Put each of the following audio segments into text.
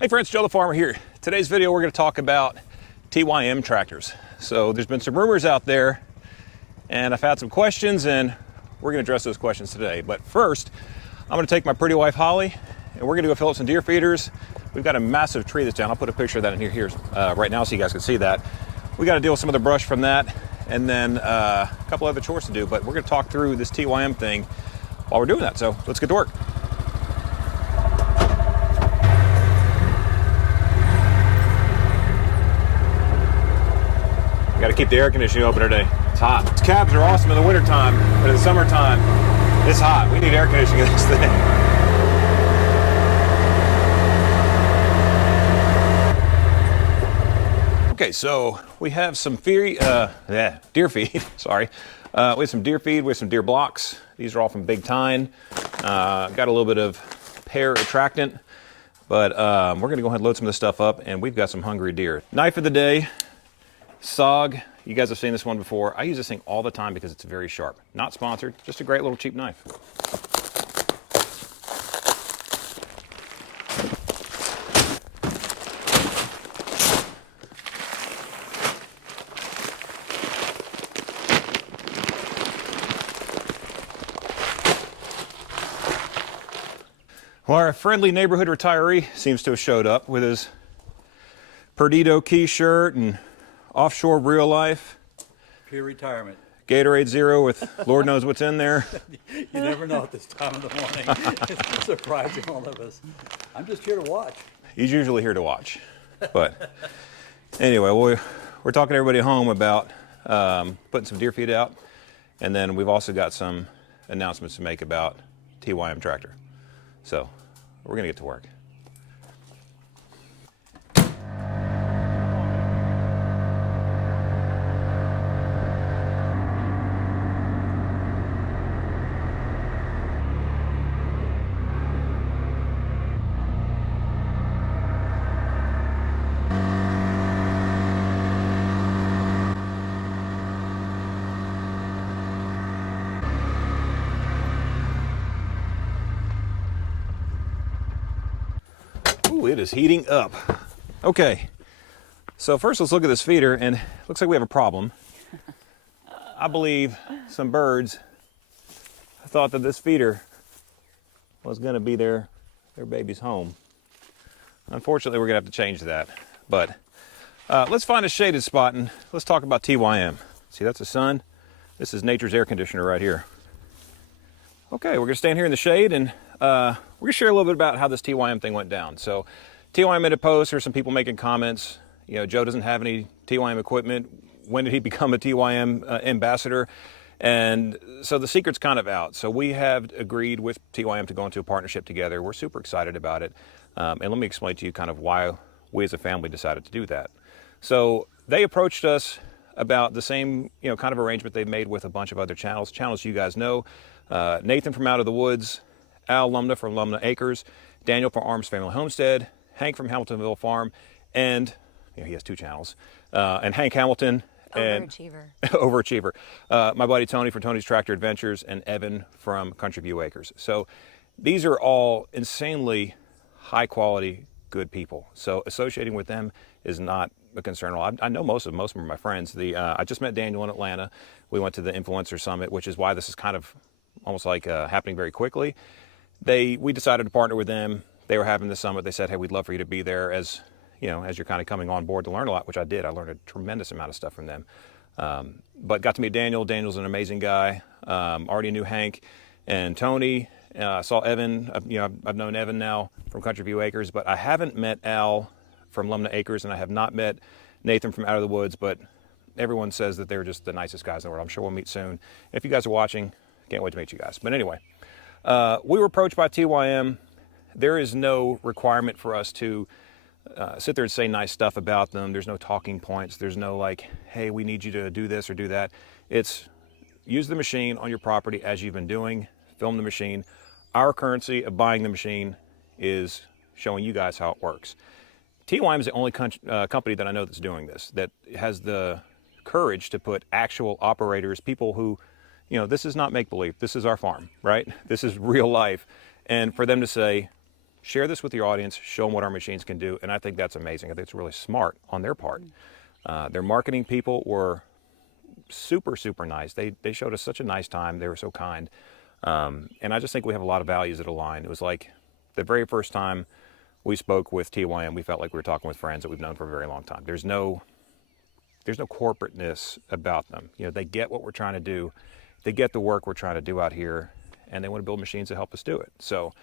Hey friends, Joe the Farmer here. Today's video we're going to talk about TYM tractors. So there's been some rumors out there and I've had some questions and we're going to address those questions today. But first, I'm going to take my pretty wife Holly and we're going to go fill up some deer feeders. We've got a massive tree that's down. I'll put a picture of that in here right now so you guys can see that. We got to deal with some of the brush from that and then a couple other chores to do, but we're going to talk through this TYM thing while we're doing that. So let's get to work. Got to keep the air conditioning open today. It's hot. Cabs are awesome in the wintertime, but in the summertime, it's hot. We need air conditioning in this thing. Okay, so we have some deer feed. Sorry. We have some deer feed. We have some deer blocks. These are all from Big Tine. Got a little bit of pear attractant, but we're going to go ahead and load some of this stuff up, and we've got some hungry deer. Knife of the day. SOG, you guys have seen this one before. I use this thing all the time because it's very sharp. Not sponsored, just a great little cheap knife. Well, our friendly neighborhood retiree seems to have showed up with his Perdido Key shirt and offshore real life. Pure retirement. Gatorade Zero with Lord knows what's in there. You never know at this time of the morning. It's surprising all of us. I'm just here to watch. He's usually here to watch. But anyway, we're talking to everybody at home about putting some deer feed out. And then we've also got some announcements to make about TYM Tractor. So we're going to get to work. Ooh, it is heating up. Okay, so first let's look at this feeder, and it looks like we have a problem. I believe some birds thought that this feeder was going to be their baby's home. Unfortunately, we're going to have to change that. But let's find a shaded spot and let's talk about TYM. See, that's the sun. This is nature's air conditioner right here. Okay, we're going to stand here in the shade and we're going to share a little bit about how this TYM thing went down. So TYM made a post, there's some people making comments. You know, Joe doesn't have any TYM equipment. When did he become a TYM ambassador? And so the secret's kind of out. So we have agreed with TYM to go into a partnership together. We're super excited about it. And let me explain to you kind of why we as a family decided to do that. So they approached us about the same, kind of arrangement they've made with a bunch of other channels you guys know. Nathan from Out of the Woods, Al Lumna from Lumna Acres, Daniel from Arms Family Homestead, Hank from Hamiltonville Farm, and he has two channels, and Hank Hamilton. Overachiever. Overachiever. My buddy Tony from Tony's Tractor Adventures, and Evan from Country View Acres. So these are all insanely high quality, good people. So associating with them is not a concern. I know most of them are my friends. I just met Daniel in Atlanta. We went to the Influencer Summit, which is why this is kind of almost like happening very quickly. We decided to partner with them. They were having the summit. They said, hey, we'd love for you to be there as you're kind of coming on board to learn a lot, which I did. I learned a tremendous amount of stuff from them. But got to meet Daniel. Daniel's an amazing guy. Already knew Hank and Tony. I saw Evan. I've known Evan now from Country View Acres, but I haven't met Al from Lumna Acres, and I have not met Nathan from Out of the Woods, but everyone says that they're just the nicest guys in the world. I'm sure we'll meet soon. If you guys are watching, can't wait to meet you guys. But anyway, we were approached by TYM. There is no requirement for us to sit there and say nice stuff about them. There's no talking points. There's no like, hey, we need you to do this or do that. It's use the machine on your property as you've been doing, film the machine. Our currency of buying the machine is showing you guys how it works. TYM is the only company that I know that's doing this, that has the courage to put actual operators, people who, this is not make-believe. This is our farm, right? This is real life. And for them to say, share this with your audience, show them what our machines can do, and I think that's amazing. I think it's really smart on their part. Their marketing people were super, super nice. They showed us such a nice time. They were so kind. And I just think we have a lot of values that align. It was like the very first time we spoke with TYM, we felt like we were talking with friends that we've known for a very long time. There's no corporateness about them. You know, they get what we're trying to do. They get the work we're trying to do out here, and they want to build machines to help us do it. So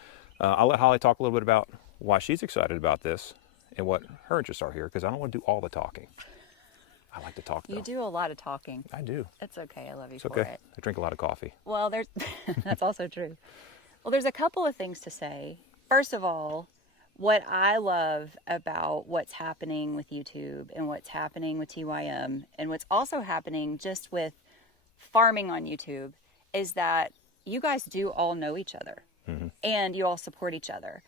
I'll let Holly talk a little bit about why she's excited about this and what her interests are here, because I don't want to do all the talking. I like to talk, though. You do a lot of talking. I do. It's okay. I love you It's for okay. it. I drink a lot of coffee. Well, that's also true. Well, there's a couple of things to say. First of all, what I love about what's happening with YouTube and what's happening with TYM and what's also happening just with farming on YouTube is that you guys do all know each other and you all support each other.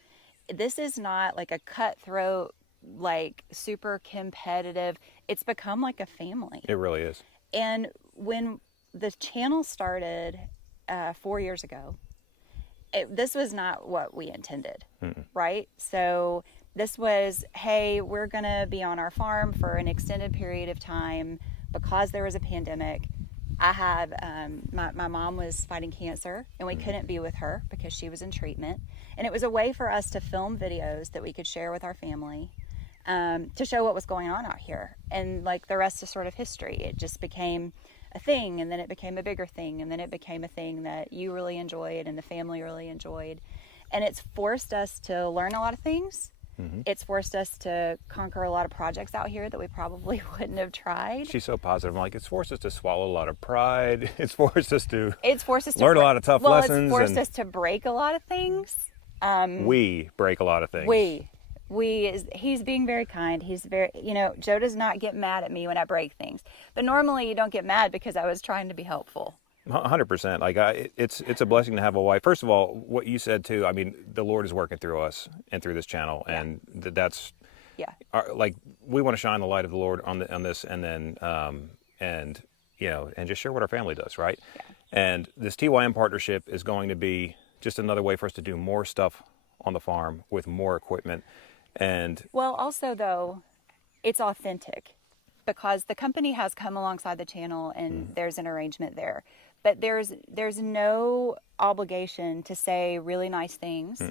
This is not like a cutthroat, like super competitive. It's become like a family. It really is. And when the channel started 4 years ago, this was not what we intended, right? So this was, hey, we're going to be on our farm for an extended period of time because there was a pandemic. I had, my mom was fighting cancer and we couldn't be with her because she was in treatment. And it was a way for us to film videos that we could share with our family to show what was going on out here. And like the rest is sort of history. It just became a thing, and then it became a bigger thing, and then it became a thing that you really enjoyed and the family really enjoyed. And it's forced us to learn a lot of things. It's forced us to conquer a lot of projects out here that we probably wouldn't have tried. She's so positive. I'm like, it's forced us to swallow a lot of pride. It's forced us to Learn a lot of tough lessons. It's forced us to break a lot of things. We break a lot of things. He's being very kind. He's very, Joe does not get mad at me when I break things. But normally you don't get mad because I was trying to be helpful. 100%. Like it's a blessing to have a wife. First of all, what you said too. I mean, the Lord is working through us and through this channel, and that's like we want to shine the light of the Lord on this, and then and just share what our family does, right? Yeah. And this TYM partnership is going to be just another way for us to do more stuff on the farm with more equipment. And well, also though, it's authentic because the company has come alongside the channel and there's an arrangement there. But there's no obligation to say really nice things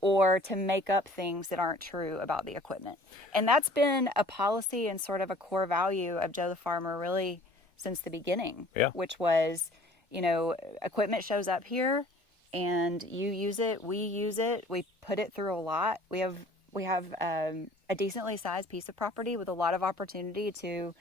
or to make up things that aren't true about the equipment. And that's been a policy and sort of a core value of Joe the Farmer really since the beginning, which was, equipment shows up here and you use it, we put it through a lot. We have a decently sized piece of property with a lot of opportunity to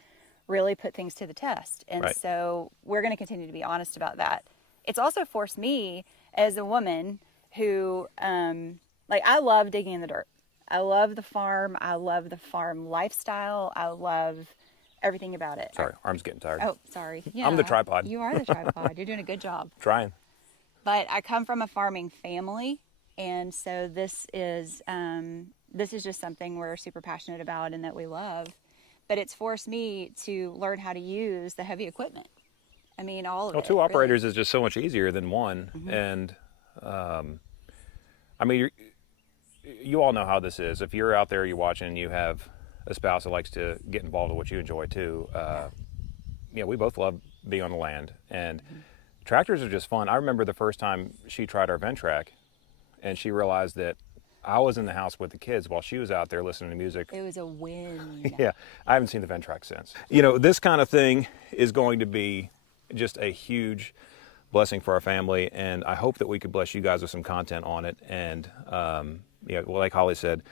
really put things to the test. And so we're going to continue to be honest about that. It's also forced me as a woman who, I love digging in the dirt. I love the farm. I love the farm lifestyle. I love everything about it. sorry, arm's getting tired. Oh, sorry. Yeah, I'm the tripod. You are the tripod. You're doing a good job. Trying. But I come from a farming family, and so this is just something we're super passionate about and that we love. But it's forced me to learn how to use the heavy equipment. I mean, all of it. Well, two operators is just so much easier than one. And I mean, you all know how this is. If you're out there, you're watching, and you have a spouse that likes to get involved in what you enjoy too. We both love being on the land, and tractors are just fun. I remember the first time she tried our Ventrac, and she realized that I was in the house with the kids while she was out there listening to music. It was a win. Yeah, I haven't seen the Ventrac since. This kind of thing is going to be just a huge blessing for our family, and I hope that we could bless you guys with some content on it. And like Holly said,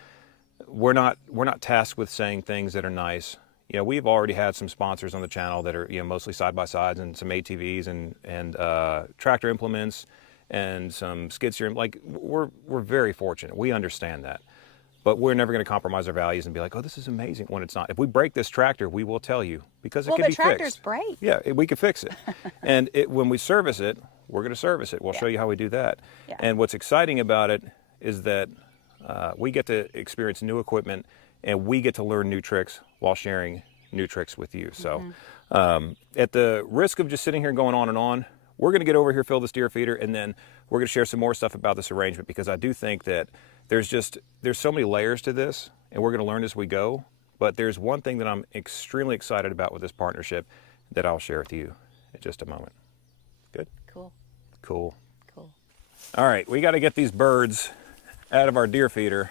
we're not tasked with saying things that are nice. We've already had some sponsors on the channel that are mostly side by sides and some ATVs and tractor implements and some skid steer. Like we're very fortunate. We understand that, but we're never going to compromise our values and be like, oh, this is amazing when it's not. If we break this tractor, we will tell you because it can be fixed. Well, the tractor's break. Yeah, we can fix it. And when we service it, we're going to service it. We'll show you how we do that. Yeah. And what's exciting about it is that we get to experience new equipment and we get to learn new tricks while sharing new tricks with you. So at the risk of just sitting here going on and on, we're going to get over here, fill the steer feeder, and then we're going to share some more stuff about this arrangement, because I do think that there's so many layers to this, and we're going to learn as we go. But there's one thing that I'm extremely excited about with this partnership that I'll share with you in just a moment. Good? Cool. Cool. Cool. All right, we got to get these birds out of our deer feeder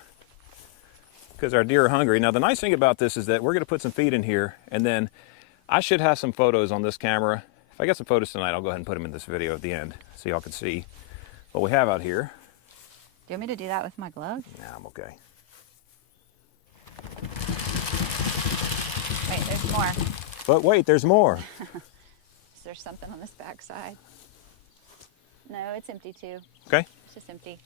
because our deer are hungry. Now, the nice thing about this is that we're going to put some feed in here, and then I should have some photos on this camera. If I get some photos tonight, I'll go ahead and put them in this video at the end so y'all can see what we have out here. Do you want me to do that with my gloves? Nah, I'm okay. Wait, there's more. But wait, there's more. Is there something on this back side? No, it's empty too. Okay. It's just empty.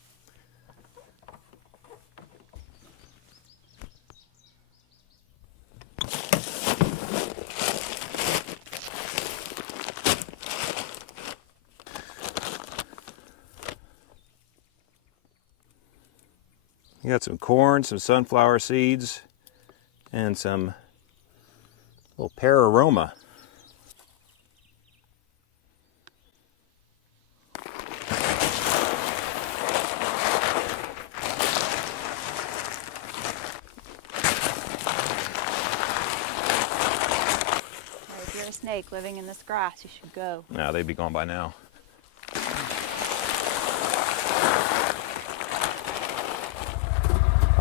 You got some corn, some sunflower seeds, and some little pear aroma. If you're a snake living in this grass, you should go. Nah, they'd be gone by now.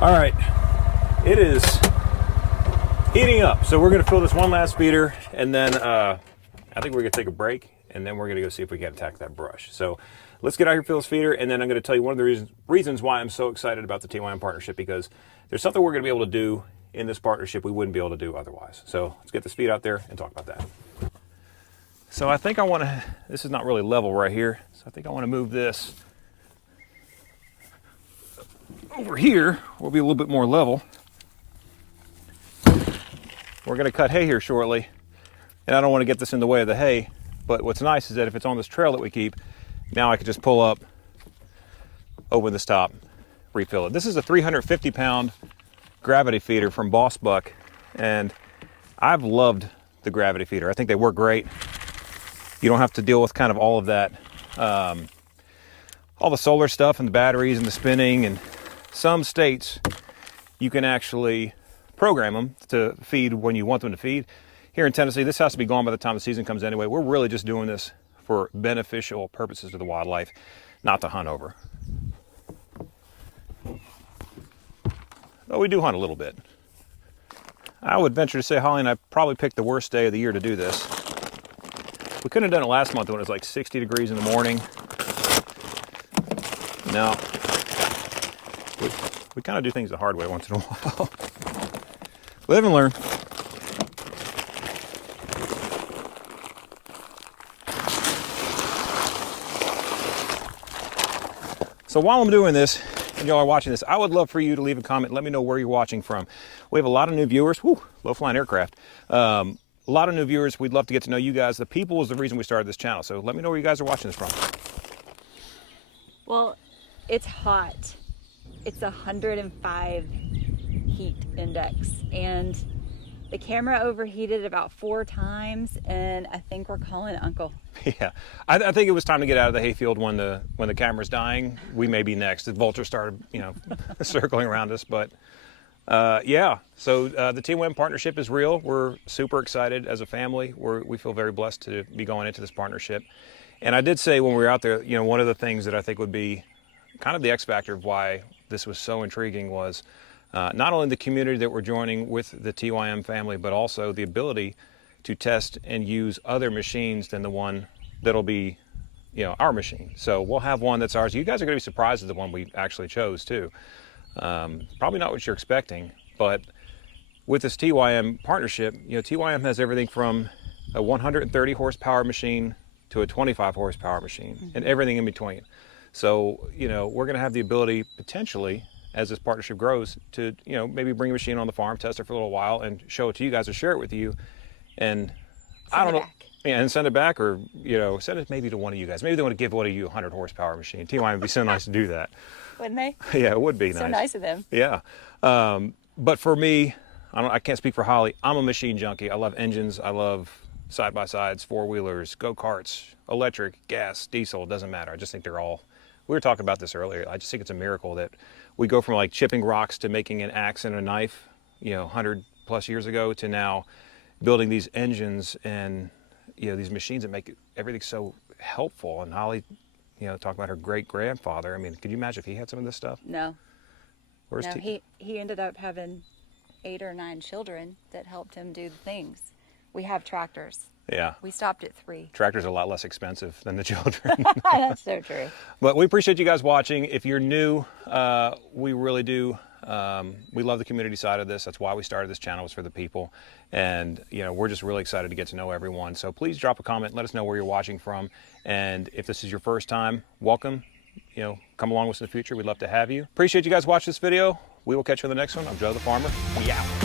All right, it is heating up. So we're gonna fill this one last feeder, and then I think we're gonna take a break, and then we're gonna go see if we can attack that brush. So let's get out here, fill this feeder, and then I'm gonna tell you one of the reasons why I'm so excited about the TYM partnership, because there's something we're gonna be able to do in this partnership we wouldn't be able to do otherwise. So let's get this feed out there and talk about that. So I think I wanna, this is not really level right here, so I think I wanna move this over here. Will be a little bit more level. We're going to cut hay here shortly, and I don't want to get this in the way of the hay, but what's nice is that if it's on this trail that we keep, now I can just pull up, open this top, refill it. This is a 350-pound gravity feeder from Boss Buck, and I've loved the gravity feeder. I think they work great. You don't have to deal with kind of all of that, all the solar stuff and the batteries and the spinning. And some states, you can actually program them to feed when you want them to feed. Here in Tennessee, this has to be gone by the time the season comes anyway. We're really just doing this for beneficial purposes to the wildlife, not to hunt over. Though we do hunt a little bit. I would venture to say Holly and I probably picked the worst day of the year to do this. We couldn't have done it last month when it was like 60 degrees in the morning. No. We kind of do things the hard way once in a while. Live and learn. So while I'm doing this, and y'all are watching this, I would love for you to leave a comment. Let me know where you're watching from. We have a lot of new viewers. Whew, low-flying aircraft. A lot of new viewers. We'd love to get to know you guys. The people is the reason we started this channel. So let me know where you guys are watching this from. Well, it's hot. It's 105 heat index, and the camera overheated about 4 times, and I think we're calling Uncle. Yeah, I think it was time to get out of the hayfield when the camera's dying. We may be next. The vultures started, circling around us, but yeah. So the TYM partnership is real. We're super excited as a family. We feel very blessed to be going into this partnership. And I did say when we were out there, one of the things that I think would be kind of the X factor of why this was so intriguing was not only the community that we're joining with the TYM family, but also the ability to test and use other machines than the one that'll be, our machine. So we'll have one that's ours. You guys are going to be surprised at the one we actually chose too. Probably not what you're expecting, but with this TYM partnership, TYM has everything from a 130 horsepower machine to a 25 horsepower machine and everything in between. So, we're going to have the ability potentially, as this partnership grows, to, maybe bring a machine on the farm, test it for a little while, and show it to you guys or share it with you. And I don't know. Yeah, and send it back, or, send it maybe to one of you guys. Maybe they want to give one of you a 100 horsepower machine. TYM would be so nice to do that. Wouldn't they? Yeah, it would be nice. So nice of them. Yeah. But for me, I can't speak for Holly. I'm a machine junkie. I love engines. I love side-by-sides, four-wheelers, go-karts, electric, gas, diesel, it doesn't matter. I just think they're all We were talking about this earlier. I just think it's a miracle that we go from like chipping rocks to making an axe and a knife, 100+ years ago, to now building these engines and these machines that make everything so helpful. And Holly, talking about her great grandfather. I mean, could you imagine if he had some of this stuff? No. Where's No, he ended up having 8 or 9 children that helped him do the things. We have tractors. Yeah. We stopped at 3. Tractors are a lot less expensive than the children. That's so true. But we appreciate you guys watching. If you're new, we really do. We love the community side of this. That's why we started this channel, was for the people. And, we're just really excited to get to know everyone. So please drop a comment. Let us know where you're watching from. And if this is your first time, welcome. Come along with us in the future. We'd love to have you. Appreciate you guys watching this video. We will catch you on the next one. I'm Joe the Farmer. We out.